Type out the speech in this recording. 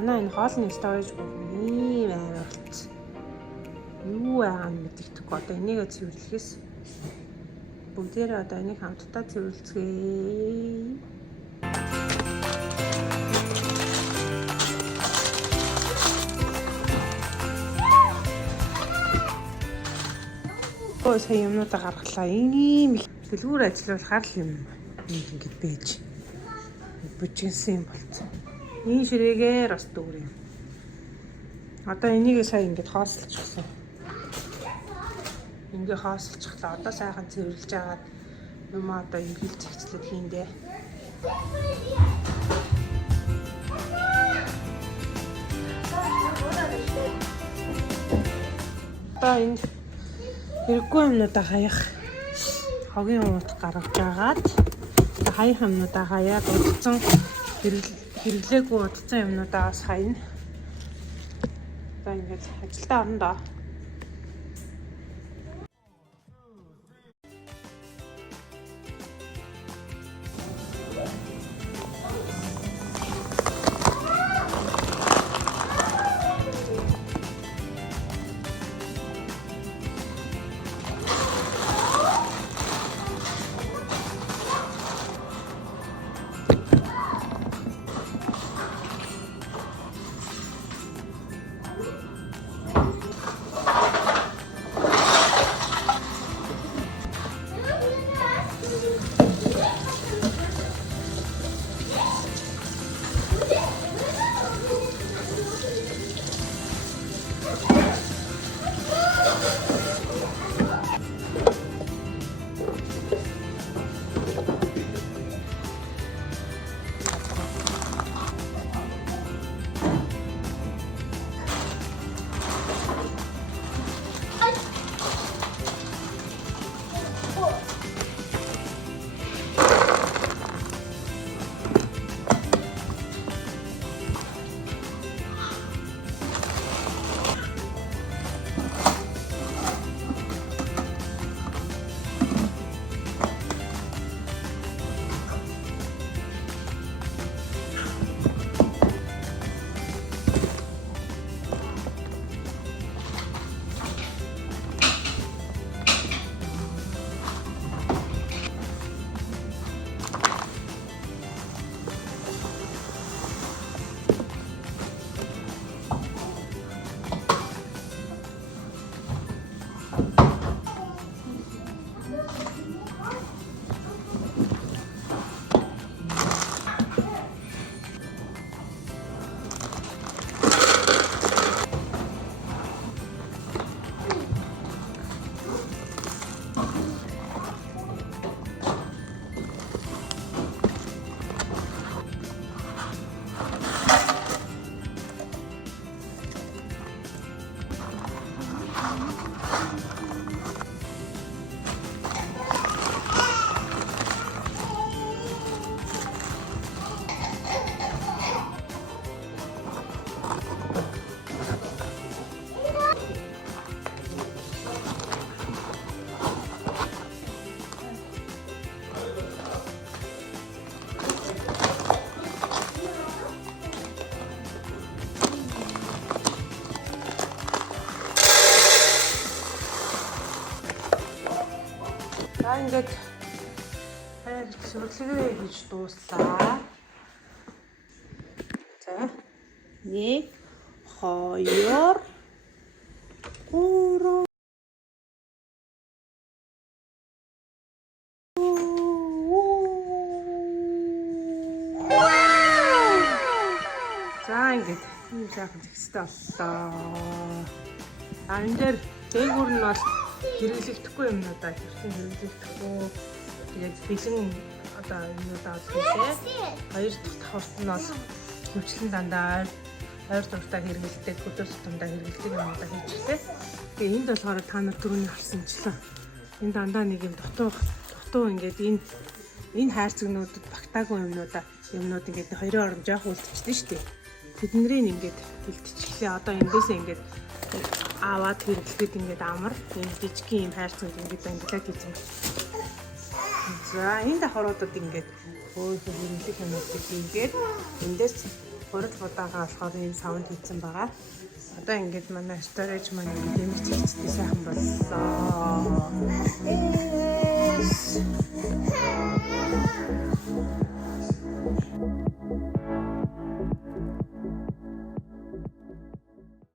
манай энэ хоолны storage ийм амар болчихсон. Юу аа мэддэхгүй. Одоо энийгээ цэвэрлэхээс бүгдээрээ одоо энийг хамтдаа цэвэрлэцгээе. Сая юмнуудаа гаргалаа. Ийм их дэлгүүр ажиллуулахаар л юм ингэж байж бүжигсэн юм болцсон. Энэ ширээгээр бас дүүр юм. Одоо энийг сая ингэж хоослчихсан. Ингээ хоослчихлаа. Одоо сайхан цэвэрлж агаад юм одоо ингээл зэгцлээд хийндээ. Одоо энэ хэрэггүй юмнуудаа хаях. Хогийн уут гаргаж агаад хаях юмнуудаа хаяад удцсан хэрэглээгүй удцсан юмнуудаа бас хаяна. Одоо ингэж ажилдаа орно доо. Ингээд цэвэрлэгээ хийж дууслаа. За 1 2 3 За ингээд ийм сайхан зэгцтэй боллоо. Энэ дээр дээгүүр нь бол хэрэглэгдэхгүй юмнуудаа хэрхэн хэрэглэгдэхгүй. Тэгээд бэлэн одоо юмнуудаа олгоё. Хоёр дахь давхарт нь бол хөвчлэн дандаа ойр дуртай хэрэглэдэг, өдөр тутамдаа хэрэглэдэг юмнуудаа хийчихлээ. Тэгээд энд болохоор та нар түрүүний харсанчлаа. Энэ дандаа нэг юм дутуу ингээд энэ хайрцагнуудад багтаагүй юмнууд ингээд хоёрын орон жоох үлдчихсэн шүү дээ. Тэднэрийг ингээд үлдчихлээ. Одоо эндээсээ ингээд аваад хэрэглэхэд ингээд амар энэ жижигхэн юм хайрцаг ингээд ангилаад хийсэн. За энэ давхаруудад ингээд хөөрхөн хэрэглэх юмнуудыг ингээд эндээс Гурил будаага болохоор ийм саунд хийсэн байгаа. Одоо ингээд манай storage маань дэмжиж хийхдээ сайхан боллоо.